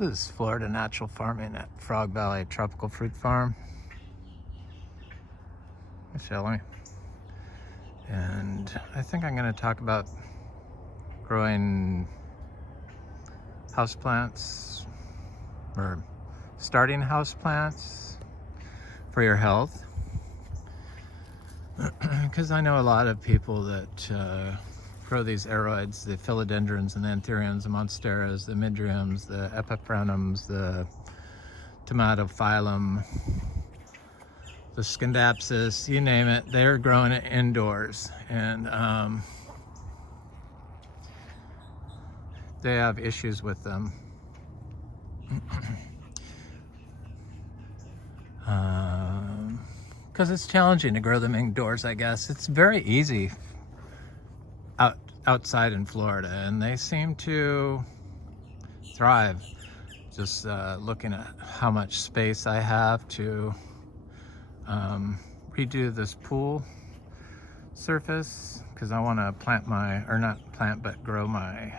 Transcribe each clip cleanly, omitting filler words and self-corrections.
This is Florida Natural Farming at Frog Valley Tropical Fruit Farm. Hey, Shelley. And I think I'm going to talk about growing houseplants or starting houseplants for your health. Because I know a lot of people that grow these aroids, the philodendrons and the anthuriums, the monsteras, the midriums, the epiphragmums, the tomatophyllum, the scindapsus, you name it, they're growing it indoors. And they have issues with them. Because it's challenging to grow them indoors, I guess. It's very easy outside in Florida, and they seem to thrive. Just looking at how much space I have to redo this pool surface, because I want to plant my, or not plant, but grow my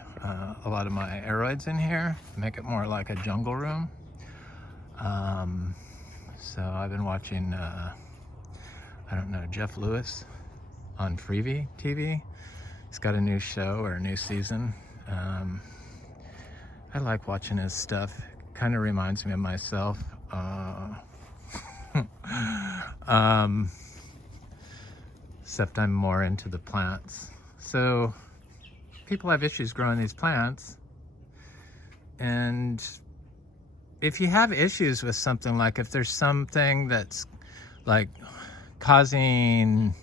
a lot of my aroids in here, make it more like a jungle room. So I've been watching I don't know, Jeff Lewis on Freevee TV. He's got a new show or a new season. I like watching his stuff. Kind of reminds me of myself. Except I'm more into the plants. So people have issues growing these plants. And if you have issues with something, like if there's something that's like causing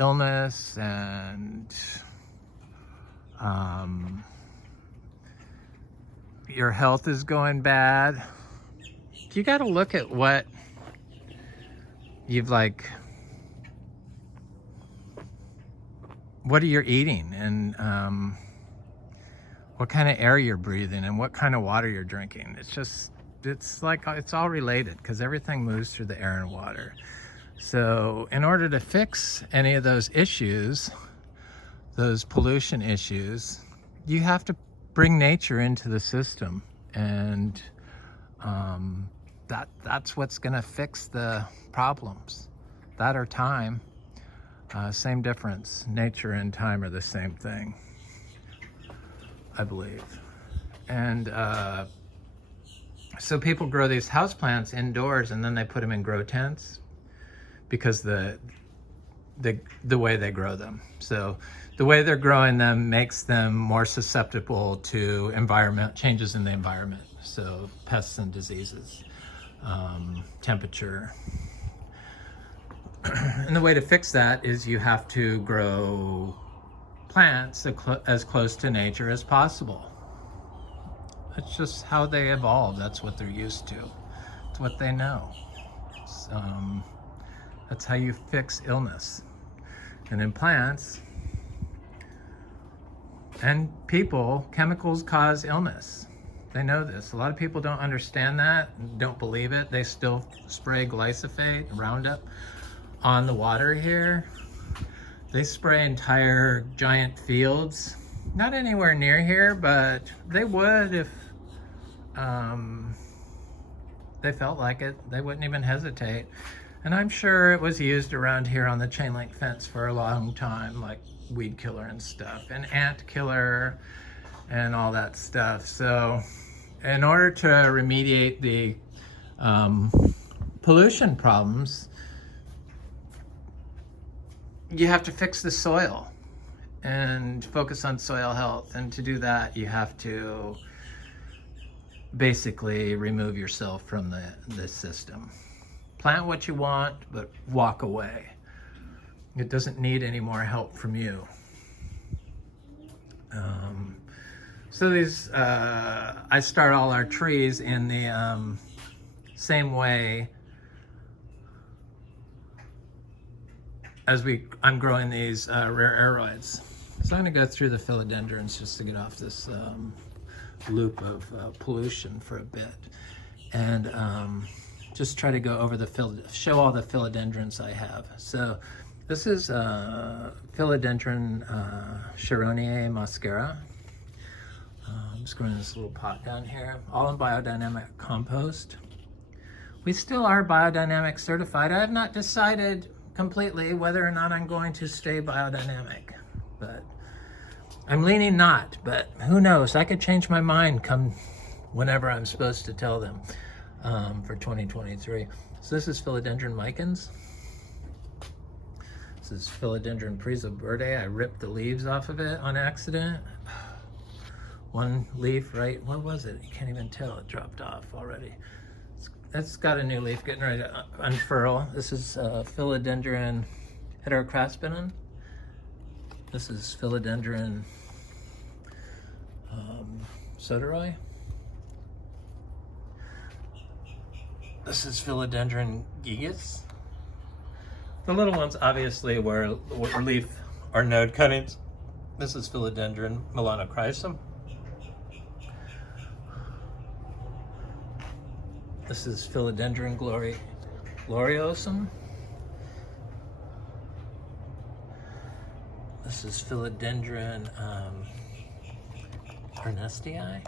illness and your health is going bad, you got to look at what you've what are you eating, and what kind of air you're breathing, and what kind of water you're drinking. It's like it's all related, because everything moves through the air and water. So in order to fix any of those issues, those pollution issues, you have to bring nature into the system, and that's what's going to fix the problems. That or time, same difference. Nature and time are the same thing, I believe. And so people grow these houseplants indoors, and then they put them in grow tents, because the way they grow them. So the way they're growing them makes them more susceptible to changes in the environment. So pests and diseases, temperature. And the way to fix that is you have to grow plants as close to nature as possible. It's just how they evolved. That's what they're used to. It's what they know. That's how you fix illness. And in plants and people, chemicals cause illness. They know this. A lot of people don't understand that, don't believe it. They still spray glyphosate, Roundup on the water here. They spray entire giant fields. Not anywhere near here, but they would if they felt like it. They wouldn't even hesitate. And I'm sure it was used around here on the chain link fence for a long time, like weed killer and stuff, and ant killer and all that stuff. So in order to remediate the pollution problems, you have to fix the soil and focus on soil health. And to do that, you have to basically remove yourself from the system. Plant what you want, but walk away. It doesn't need any more help from you. So these, I start all our trees in the same way as I'm growing these rare aroids. So I'm gonna go through the philodendrons just to get off this loop of pollution for a bit. And just try to go over show all the philodendrons I have. So this is Philodendron Sharoni mascara. just growing this little pot down here, all in biodynamic compost. We still are biodynamic certified. I have not decided completely whether or not I'm going to stay biodynamic, but I'm leaning not, but who knows? I could change my mind come whenever I'm supposed to tell them for 2023. So this is Philodendron micans. This is Philodendron Verde. I ripped the leaves off of it on accident. One leaf, right? What was it? You can't even tell. It dropped off already. It's got a new leaf getting ready to unfurl. This is Philodendron heterocraspinum. This is Philodendron Soderoi. This is Philodendron gigas. The little ones obviously were leaf or node cuttings. This is Philodendron melanochrysum. This is Philodendron gloriosum. This is Philodendron Arnestii.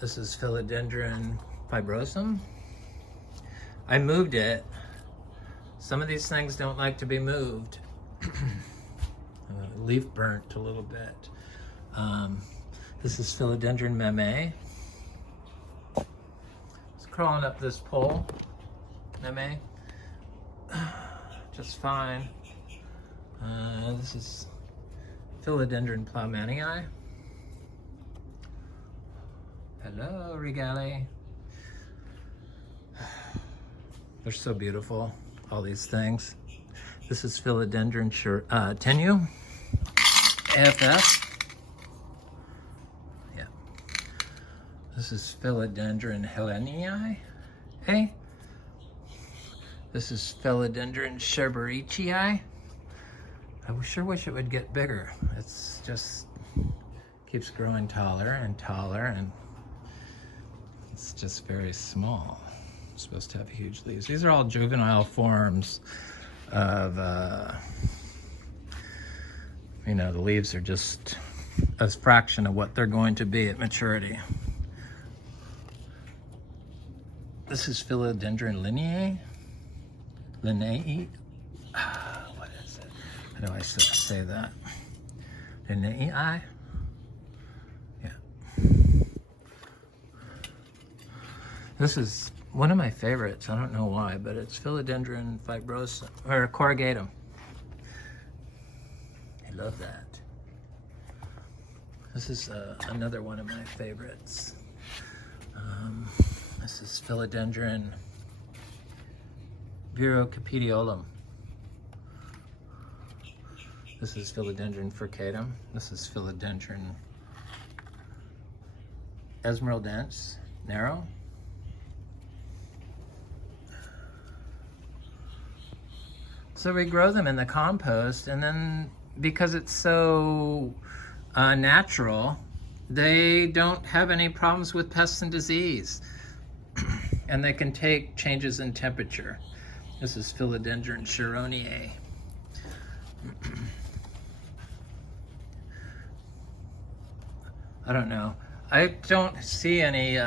This is Philodendron fibrosum. I moved it. Some of these things don't like to be moved. Leaf burnt a little bit. This is Philodendron Lineae. It's crawling up this pole. Lineae. Just fine. This is Philodendron Plowmanii. Hello, Regali. They're so beautiful, all these things. This is Philodendron Tenue, AFS. Yeah. This is Philodendron Lenae. Hey. This is Philodendron Sperry. I sure wish it would get bigger. It's just keeps growing taller and taller, and it's just very small. It's supposed to have huge leaves. These are all juvenile forms of, you know, the leaves are just a fraction of what they're going to be at maturity. This is Philodendron Lineae. Lineae. What is it? How do I say that? Lineae. Yeah. This is one of my favorites. I don't know why, but it's Philodendron fibrosum or corrugatum. I love that. This is another one of my favorites. This is Philodendron Virocapediolum. This is Philodendron furcatum. This is Philodendron Esmeraldense narrow. So we grow them in the compost, and then because it's so natural, they don't have any problems with pests and disease. And they can take changes in temperature. This is Philodendron Sharoni. I don't know. I don't see any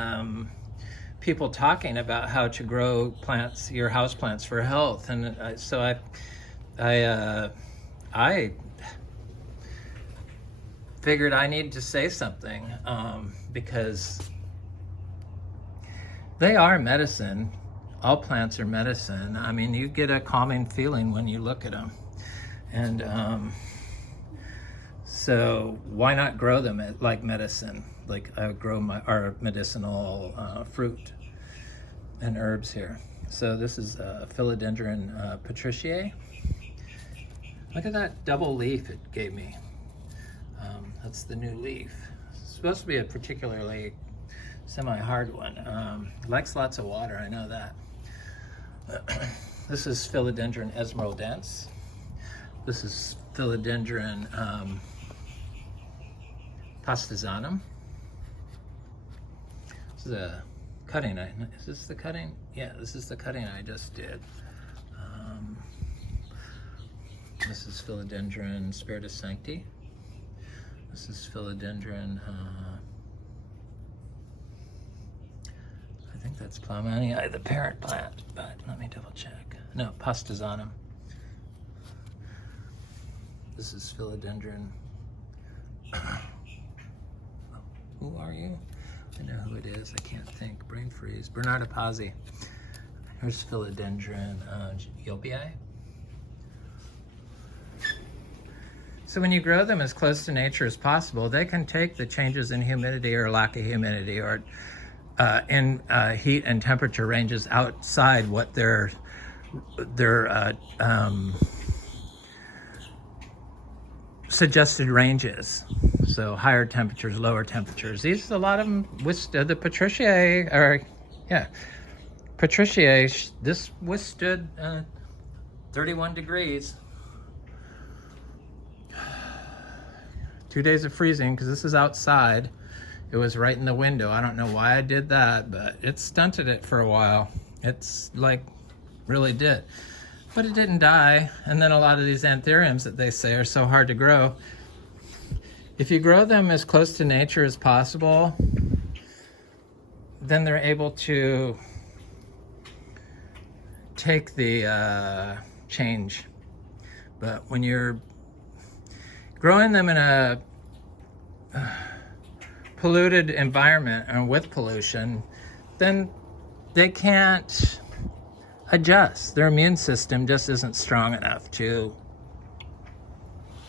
people talking about how to grow plants, your house plants, for health, and so I figured I need to say something because they are medicine. All plants are medicine. I mean, you get a calming feeling when you look at them, and so why not grow them like medicine? Like I grow our medicinal fruit and herbs here. So this is Philodendron Patricia. Look at that double leaf it gave me. That's the new leaf. It's supposed to be a particularly semi-hard one. It likes lots of water, I know that. This is Philodendron Esmeraldense. This is Philodendron Pastizanum. This is a cutting. Is this the cutting? Yeah, this is the cutting I just did. This is Philodendron Spiritus Sancti. This is Philodendron, I think that's Plummonii, the parent plant, but let me double check. No, Postazanum. This is Philodendron. Who are you? I know who it is. I can't think. Brain freeze. Bernarda Pazzi. Here's Philodendron Biliate. So when you grow them as close to nature as possible, they can take the changes in humidity or lack of humidity or in heat and temperature ranges outside what their suggested ranges. So higher temperatures, lower temperatures. These, a lot of them withstood the Patriciae, or yeah, Patriciae, this withstood 31 degrees. 2 days of freezing, because this is outside. It was right in the window. I don't know why I did that, but it stunted it for a while. It's like, really did. But it didn't die. And then a lot of these Anthuriums that they say are so hard to grow. If you grow them as close to nature as possible, then they're able to take the change. But when you're growing them in a polluted environment and with pollution, then they can't adjust. Their immune system just isn't strong enough to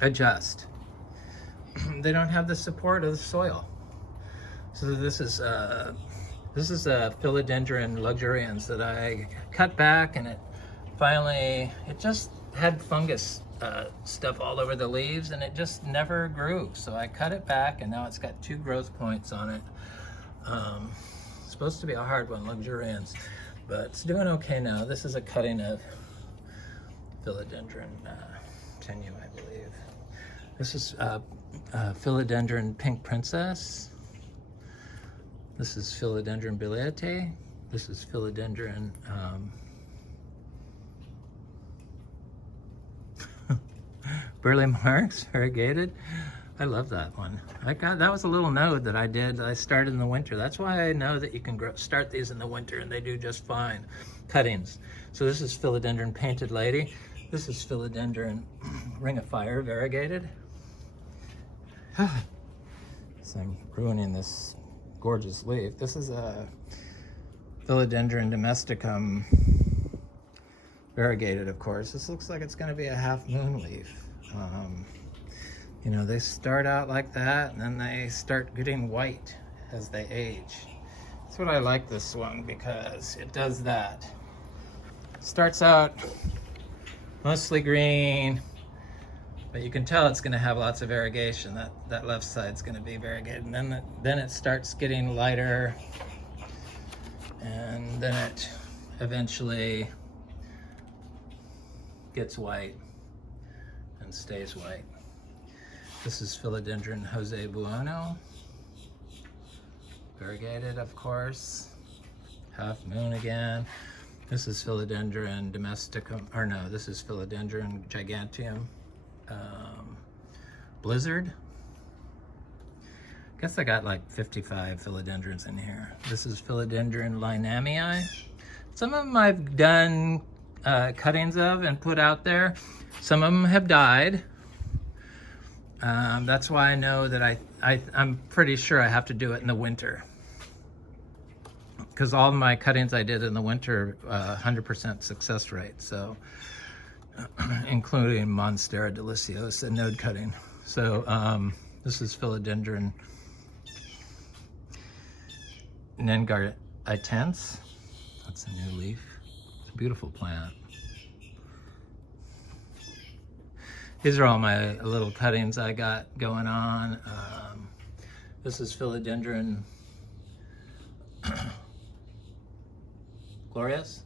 adjust. They don't have the support of the soil. So this is a Philodendron Luxurians that I cut back, and it just had fungus stuff all over the leaves, and it just never grew. So I cut it back, and now it's got 2 growth points on it. It's supposed to be a hard one, Luxurians, but it's doing okay now. This is a cutting of Philodendron tenue, I believe. This is Philodendron Pink Princess. This is Philodendron Biliate. This is Philodendron Burley Marks, Variegated. I love that one. That was a little node that I did. I started in the winter. That's why I know that you can start these in the winter, and they do just fine. Cuttings. So this is Philodendron Painted Lady. This is Philodendron Ring of Fire, Variegated. So I'm ruining this gorgeous leaf. This is a Philodendron Domesticum, Variegated, of course. This looks like it's going to be a half moon leaf. You know, they start out like that, and then they start getting white as they age. That's what I like this one, because it does that. Starts out mostly green, but you can tell it's going to have lots of variegation. That left side's going to be variegated, and then it starts getting lighter, and then it eventually gets white and stays white. This is Philodendron Jose Bueno, variegated, of course. Half moon again. This is Philodendron Domesticum, or no, this is Philodendron Giganteum Blizzard. I guess I got like 55 philodendrons in here. This is Philodendron Linamiai. Some of them I've done cuttings of and put out there. Some of them have died. That's why I know that I'm pretty sure I have to do it in the winter, because all of my cuttings I did in the winter, 100% success rate. So, including Monstera Deliciosa node cutting. So this is Philodendron Nengaritense. That's a new leaf. It's a beautiful plant. These are all my little cuttings I got going on. This is Philodendron Glorious.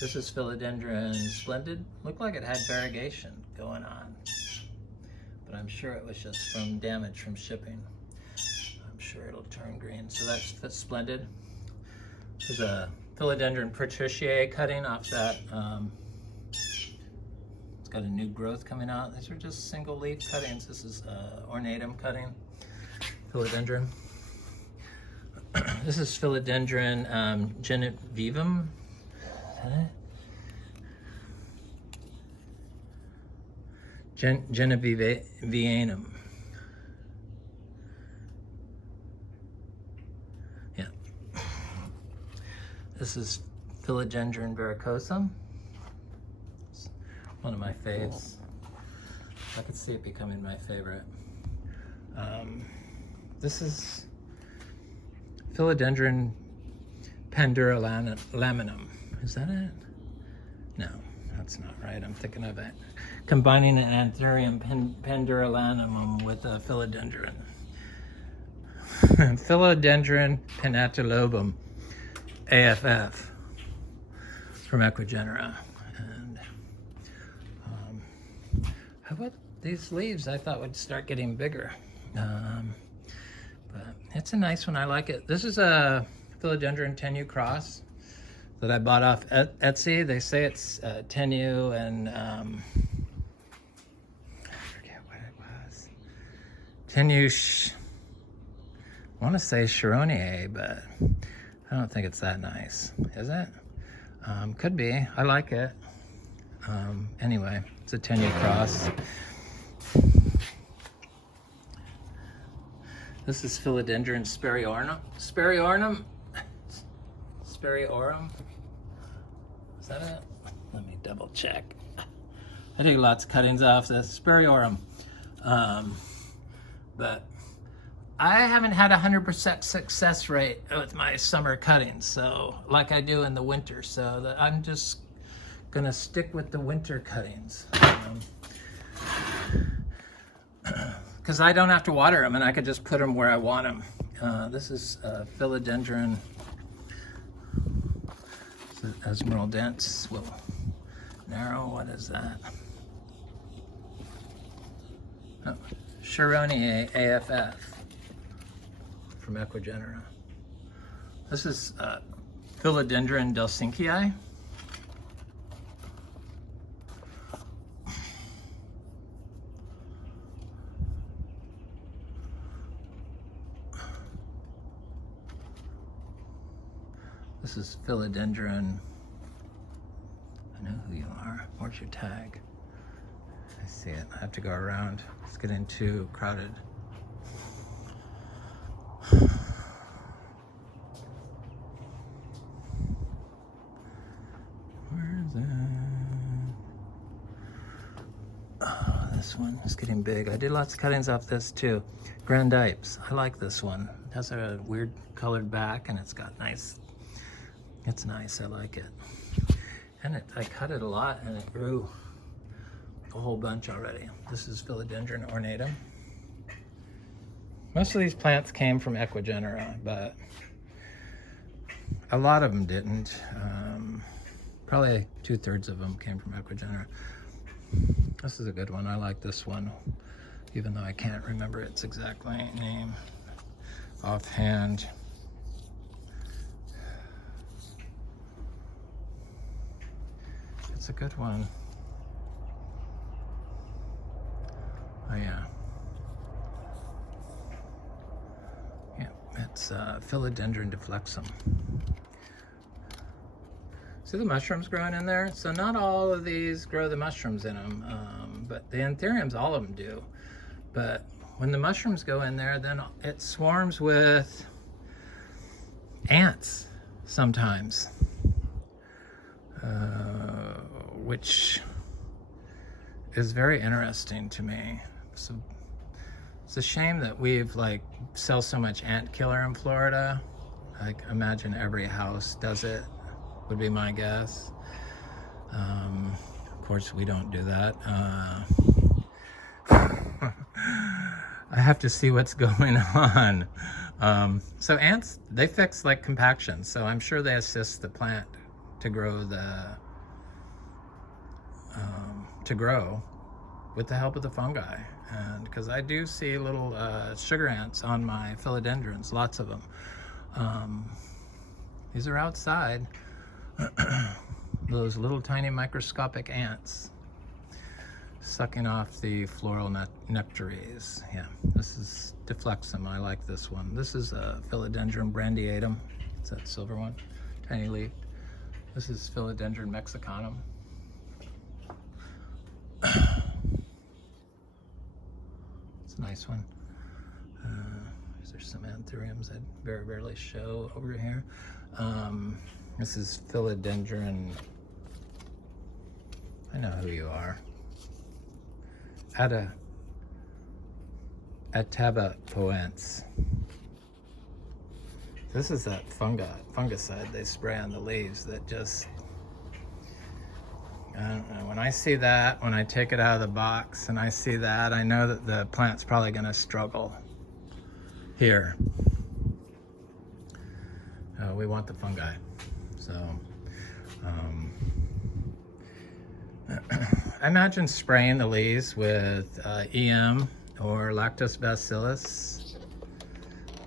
This is Philodendron Splendid. Looked like it had variegation going on, but I'm sure it was just from damage from shipping. I'm sure it'll turn green. So that's Splendid. There's a Philodendron Patricia cutting off that. It's got a new growth coming out. These are just single leaf cuttings. This is ornatum cutting, philodendron. This is Philodendron Genovevum. Is that it? Genovevianum. Yeah. This is Philodendron varicosum. It's one of my faves. I could see it becoming my favorite. This is Philodendron penduralaminum. Is that it? No, that's not right. I'm thinking of it. Combining an Anthurium penduralaminum with a philodendron. Philodendron penatulobum AFF from Equigenera. And how about these leaves? I thought would start getting bigger. But it's a nice one. I like it. This is a Philodendron tenu cross that I bought off Etsy. They say it's tenu and I forget what it was. Tenu, I want to say Sharoni, but I don't think it's that nice. Is it? Could be. I like it. Anyway, it's a tenu cross. This is Philodendron Sperriorum. Sperriorum? Sperriorum? Is that it? Let me double check. I take lots of cuttings off this. Sperriorum. But I haven't had 100% success rate with my summer cuttings, so like I do in the winter. So I'm just gonna stick with the winter cuttings. Because I don't have to water them and I could just put them where I want them. This is Philodendron Emerald dense. Well, narrow, what is that? Oh, Sharoni AFF from Equigenera. This is Philodendron Del Cinci. This is Philodendron. I know who you are. Where's your tag? I see it. I have to go around. It's getting too crowded. Where is it? Oh, this one is getting big. I did lots of cuttings off this too. Grandipes. I like this one. It has a weird colored back and it's got nice. It's nice, I like it. And I cut it a lot and it grew a whole bunch already. This is Philodendron ornatum. Most of these plants came from Equigenera, but a lot of them didn't. Probably 2/3 of them came from Equigenera. This is a good one, I like this one, even though I can't remember its exact name offhand. It's a good one. Oh yeah. Yeah, it's Philodendron Deflection. See the mushrooms growing in there? So not all of these grow the mushrooms in them, but the Anthuriums, all of them do. But when the mushrooms go in there, then it swarms with ants sometimes. Which is very interesting to me. So it's a shame that we've sell so much ant killer in Florida. Imagine every house does it, would be my guess. Of course we don't do that. I have to see what's going on. So ants, they fix compaction, so I'm sure they assist the plant to grow with the help of the fungi. And because I do see little sugar ants on my philodendrons, lots of them. These are outside. Those little tiny microscopic ants. sucking off the floral nectaries. Yeah, this is Deflection. I like this one. This is a Philodendron brandiatum. It's that silver one, tiny leaf. This is Philodendron mexicanum. It's a nice one. There's some Anthuriums I very rarely show over here. This is Philodendron. I know who you are. Atabapoense. This is that fungicide they spray on the leaves that just, I don't know, when I see that, when I take it out of the box and I see that, I know that the plant's probably going to struggle here. We want the fungi. So, I imagine spraying the leaves with EM or lactobacillus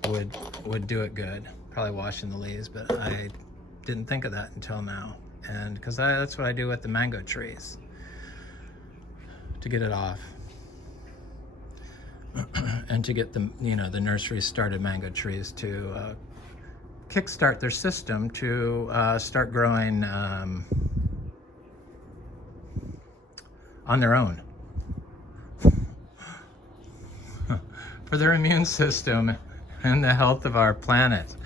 would do it good. Probably washing the leaves, but I didn't think of that until now. And because that's what I do with the mango trees to get it off. And to get the, the nursery started mango trees to kickstart their system to start growing on their own for their immune system and the health of our planet.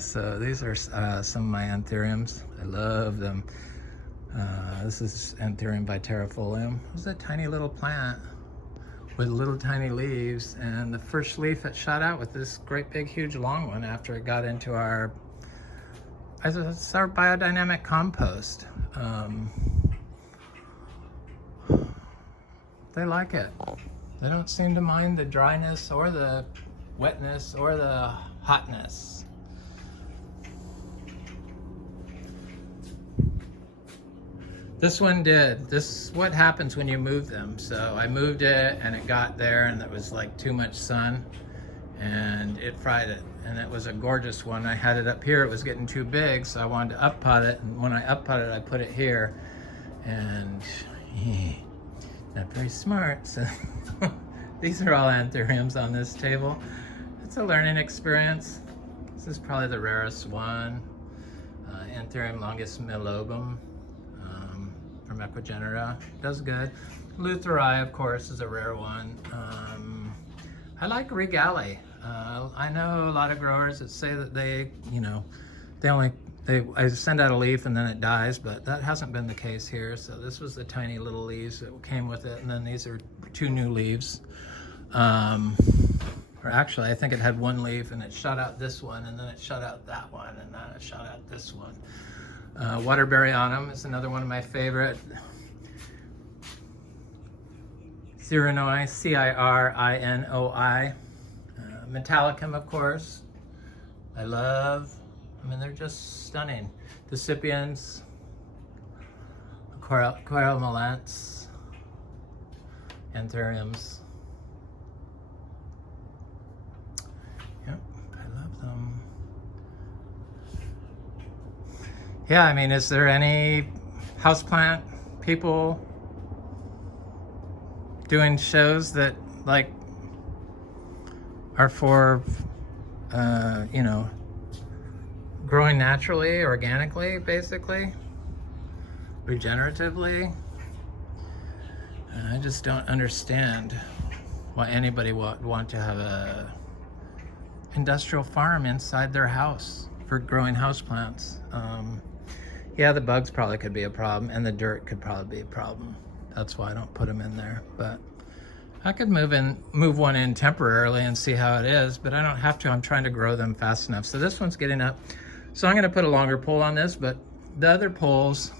So these are some of my Anthuriums. I love them. This is Anthurium Vitara Folium. It was a tiny little plant with little tiny leaves, and the first leaf that shot out with this great big huge long one after it got into our biodynamic compost. They like it. They don't seem to mind the dryness or the wetness or the hotness. This one did. This is what happens when you move them. So I moved it and it got there and it was like too much sun and it fried it. And it was a gorgeous one. I had it up here. It was getting too big, so I wanted to up pot it. And when I up pot it, I put it here. And not very smart. So these are all Anthuriums on this table. It's a learning experience. This is probably the rarest one. Anthurium longus melobum from Equigenera. Does good. Lutheri, of course, is a rare one. I like Regale. I know a lot of growers that say that they I send out a leaf and then it dies, but that hasn't been the case here. So this was the tiny little leaves that came with it, and then these are 2 new leaves. Or actually, I think it had 1 leaf and it shot out this one, and then it shot out that one, and then it shot out this one. Waterberryanum is another one of my favorite. Cirinoi, C-I-R-I-N-O-I. Metallicum, of course. I love. I mean, they're just stunning. Decipiens, Coramalants, Anthuriums. Yep, I love them. Yeah, I mean, is there any houseplant people doing shows that like are for, growing naturally, organically, basically, regeneratively? I just don't understand why anybody would want to have a industrial farm inside their house for growing houseplants. Yeah, the bugs probably could be a problem, and the dirt could probably be a problem. That's why I don't put them in there. But I could move one in temporarily and see how it is, but I don't have to. I'm trying to grow them fast enough. So this one's getting up. So I'm going to put a longer pole on this, but the other poles,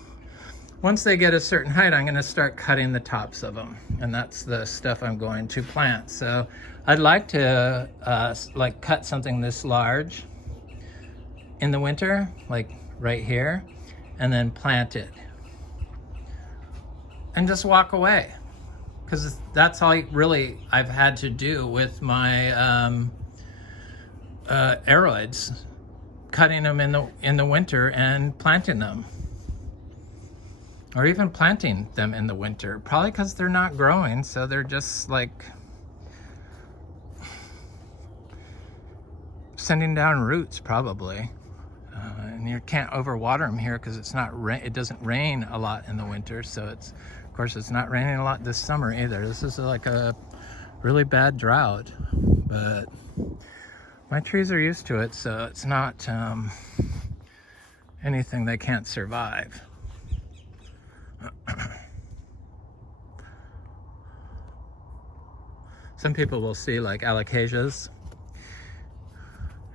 once they get a certain height, I'm going to start cutting the tops of them, and that's the stuff I'm going to plant. So I'd like to cut something this large in the winter, like right here, and then plant it and just walk away, because that's all really I've had to do with my aroids, cutting them in the winter and planting them. or even planting them in the winter, probably because they're not growing, so they're just like sending down roots probably. And you can't overwater them here because it doesn't rain a lot in the winter, so of course it's not raining a lot this summer either. This is like a really bad drought, but my trees are used to it, so it's not anything they can't survive. Some people will see like alocasias,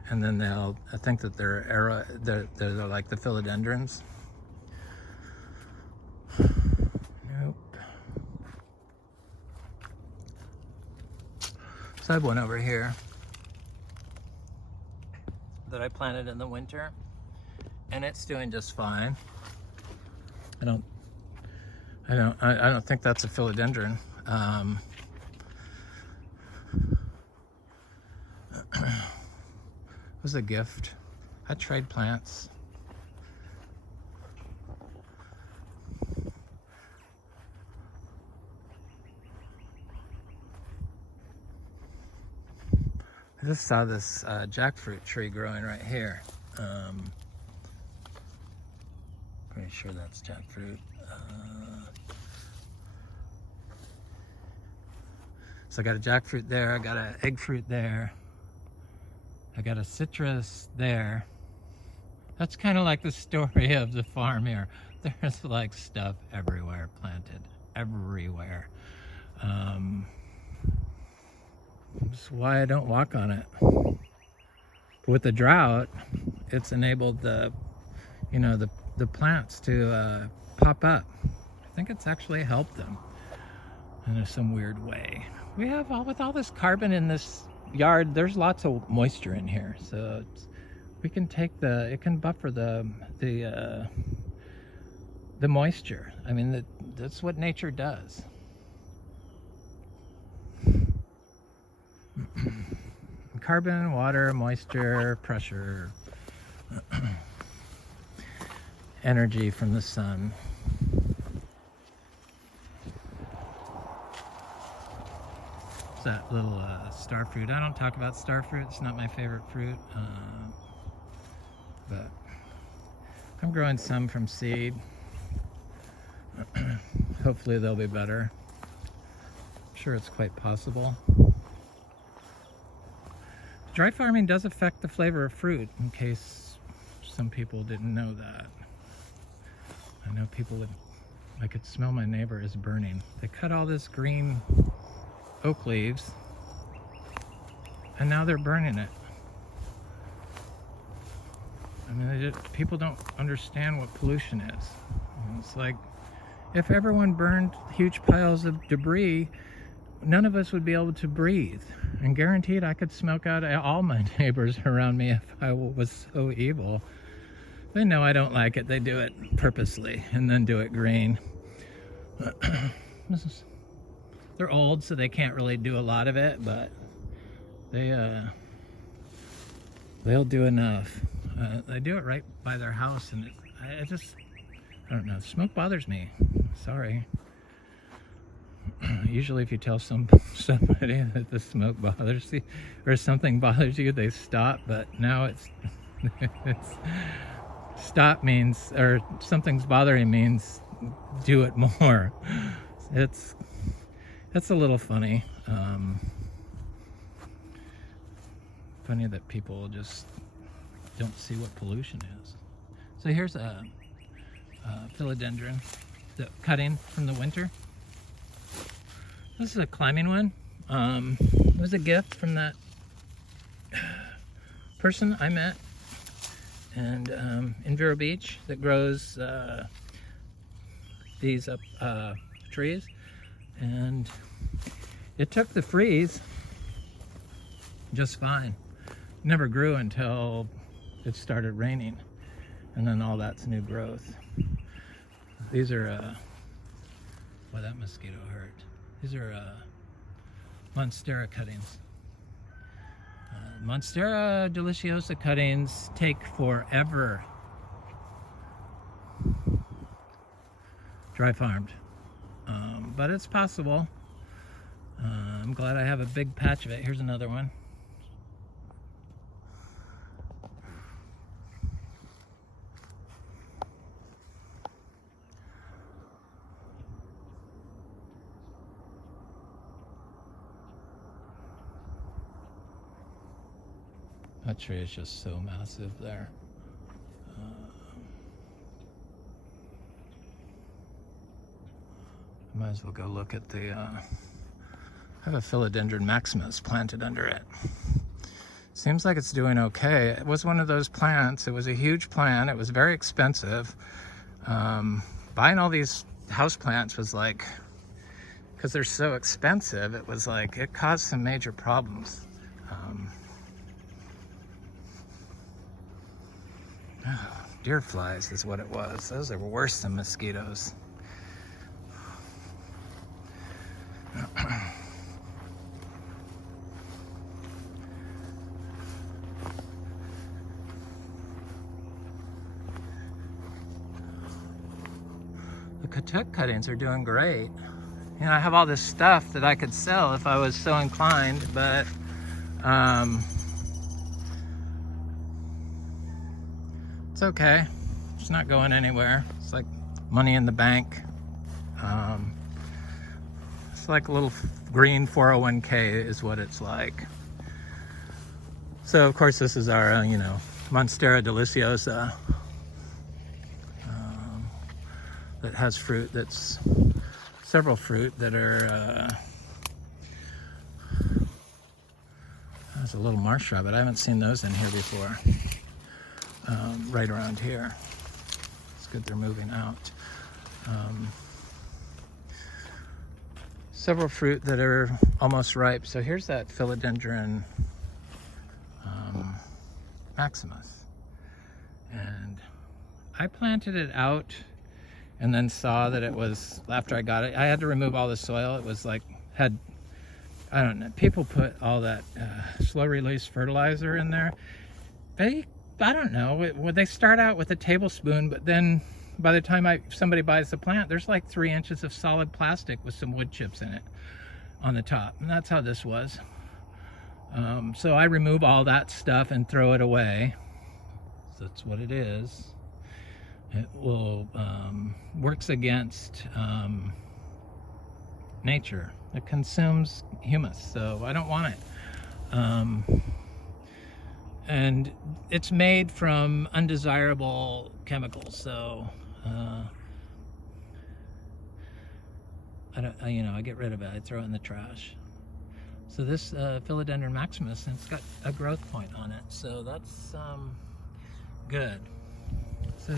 and then they'll think that they're like the philodendrons. Nope. So I have one over here that I planted in the winter, and it's doing just fine. I don't think that's a philodendron. It was a gift. I trade plants. I just saw this jackfruit tree growing right here. Pretty sure that's jackfruit. So I got a jackfruit there, I got an egg fruit there, I got a citrus there. That's kind of like the story of the farm here. There's like stuff everywhere planted, everywhere. That's why I don't walk on it. With the drought, it's enabled the plants to pop up. I think it's actually helped them in some weird way. We have with all this carbon in this yard, there's lots of moisture in here, so we can take it can buffer the moisture. I mean, that's what nature does. Carbon, water, moisture, pressure, energy from the sun. It's that little star fruit. I don't talk about star fruit. It's not my favorite fruit, but I'm growing some from seed. Hopefully they'll be better. I'm sure it's quite possible. Dry farming does affect the flavor of fruit, in case some people didn't know that. I know people I could smell my neighbor is burning. They cut all this green oak leaves, and now they're burning it. I mean, people don't understand what pollution is. It's like, if everyone burned huge piles of debris, none of us would be able to breathe. And guaranteed I could smoke out all my neighbors around me if I was so evil. They know I don't like it. They do it purposely and then do it green. They're old, so they can't really do a lot of it, but they'll do enough. They do it right by their house, and I don't know. Smoke bothers me. Sorry. Usually if you tell somebody that the smoke bothers you or something bothers you, they stop, but now it's stop means, or something's bothering means do it more. It's a little funny. Funny that people just don't see what pollution is. So here's a philodendron cutting from the winter. This is a climbing one. It was a gift from that person I met in Vero Beach that grows these trees, and it took the freeze just fine. Never grew until it started raining, and then all that's new growth. These are boy, that mosquito hurt. These are Monstera cuttings. Monstera Deliciosa cuttings take forever. dry farmed. But it's possible. I'm glad I have a big patch of it. Here's another one. That tree is just so massive there. Might as well go look at the, I have a Philodendron Maximus planted under it. Seems like it's doing okay. It was one of those plants, it was a huge plant, it was very expensive. Buying all these house plants was like, because they're so expensive, it was like, it caused some major problems. Deer flies is what it was. Those are worse than mosquitoes. The Cacao cuttings are doing great. You know, I have all this stuff that I could sell if I was so inclined, but it's okay. It's not going anywhere. It's like money in the bank. It's like a little green 401k is what it's like. So of course this is our, you know, Monstera Deliciosa that has fruit. That's several fruit that are. There's a little marsh rabbit. I haven't seen those in here before. Right around here. It's good they're moving out. Several fruit that are almost ripe. So here's that Philodendron Maximus. And I planted it out and then saw that it was, after I got it, I had to remove all the soil. It was like, I don't know, people put all that slow release fertilizer in there. I don't know, they start out with a tablespoon, but then by the time somebody buys the plant, there's like 3 inches of solid plastic with some wood chips in it on the top. And that's how this was. So I remove all that stuff and throw it away. So that's what it is. It will, works against nature. It consumes humus, so I don't want it. And it's made from undesirable chemicals, so I get rid of it. I throw it in the trash. So this Philodendron Maximus, it's got a growth point on it, so that's good. So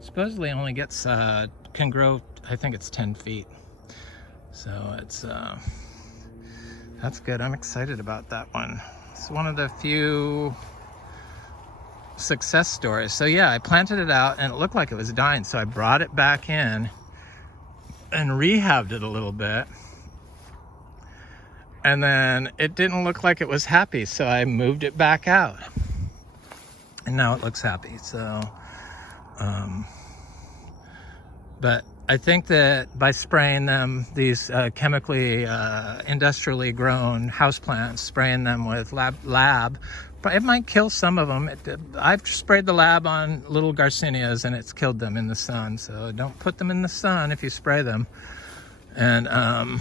supposedly only gets can grow, I think it's 10 feet. So it's that's good. I'm excited about that one. It's one of the few success stories. So yeah, I planted it out and it looked like it was dying, so I brought it back in and rehabbed it a little bit, and then it didn't look like it was happy, so I moved it back out and now it looks happy. So but I think that by spraying them, these chemically, industrially grown houseplants, spraying them with lab, it might kill some of them. I've sprayed the lab on little Garcinias and it's killed them in the sun. So don't put them in the sun if you spray them. And I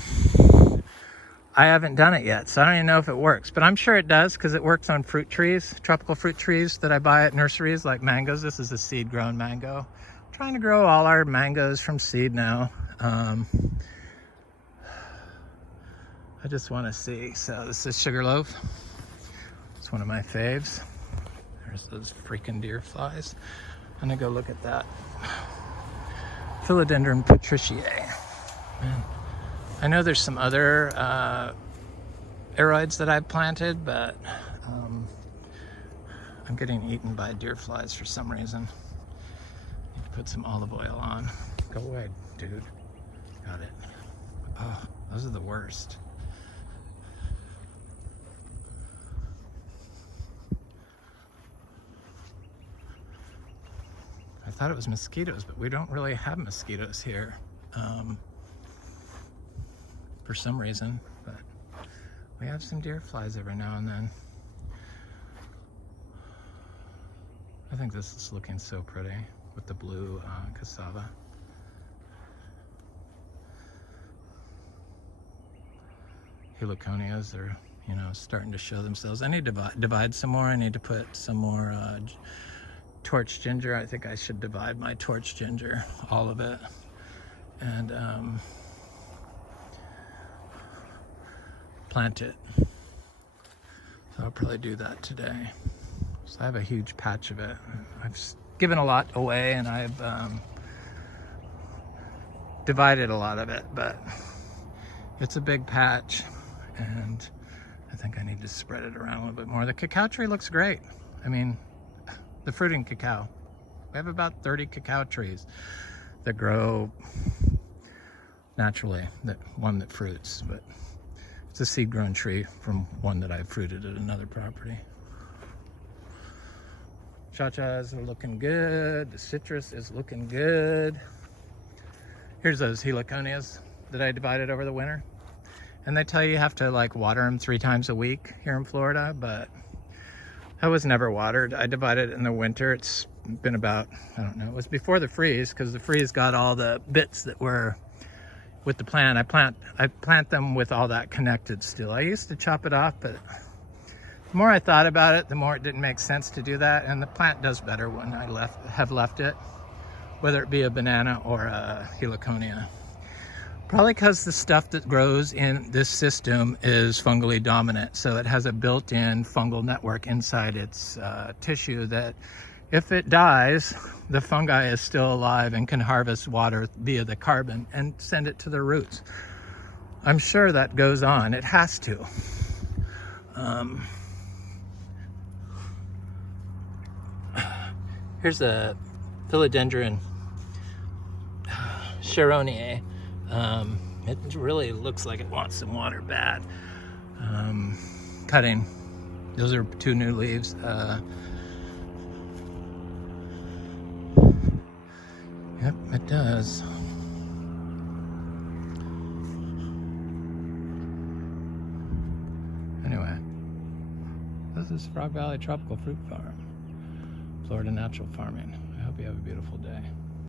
haven't done it yet, so I don't even know if it works. But I'm sure it does, because it works on fruit trees, tropical fruit trees that I buy at nurseries, like mangoes. This is a seed-grown mango. Trying to grow all our mangoes from seed now. I just want to see. So this is Sugarloaf. It's one of my faves. There's those freaking deer flies. I'm gonna go look at that. Philodendron Patricia. Man, I know there's some other aroids that I've planted, but I'm getting eaten by deer flies for some reason. Put some olive oil on. Go away, dude. Got it. Oh, those are the worst. I thought it was mosquitoes, but we don't really have mosquitoes here for some reason, but we have some deer flies every now and then. I think this is looking so pretty with the blue cassava. Heliconias are, you know, starting to show themselves. I need to divide some more. I need to put some more torch ginger. I think I should divide my torch ginger, all of it, and plant it. So I'll probably do that today. So I have a huge patch of it. I've given a lot away, and I've divided a lot of it, but it's a big patch, and I think I need to spread it around a little bit more. The cacao tree looks great. I mean, the fruiting cacao. We have about 30 cacao trees that grow naturally, one that fruits, but it's a seed-grown tree from one that I fruited at another property. Cha-chas are looking good. The citrus is looking good. Here's those heliconias that I divided over the winter. And they tell you have to like water them 3 times a week here in Florida, but I was never watered. I divided it in the winter. It's been about, I don't know, it was before the freeze, because the freeze got all the bits that were with the plant. I plant them with all that connected still. I used to chop it off, but the more I thought about it, the more it didn't make sense to do that, and the plant does better when I have left it, whether it be a banana or a heliconia. Probably because the stuff that grows in this system is fungally dominant, so it has a built-in fungal network inside its tissue that if it dies, the fungi is still alive and can harvest water via the carbon and send it to the roots. I'm sure that goes on. It has to. Here's a Philodendron Sharoni. It really looks like it wants some water bad. Cutting. Those are 2 new leaves. Yep, it does. Anyway, this is Frog Valley Tropical Fruit Farm, Florida Natural Farming. I hope you have a beautiful day.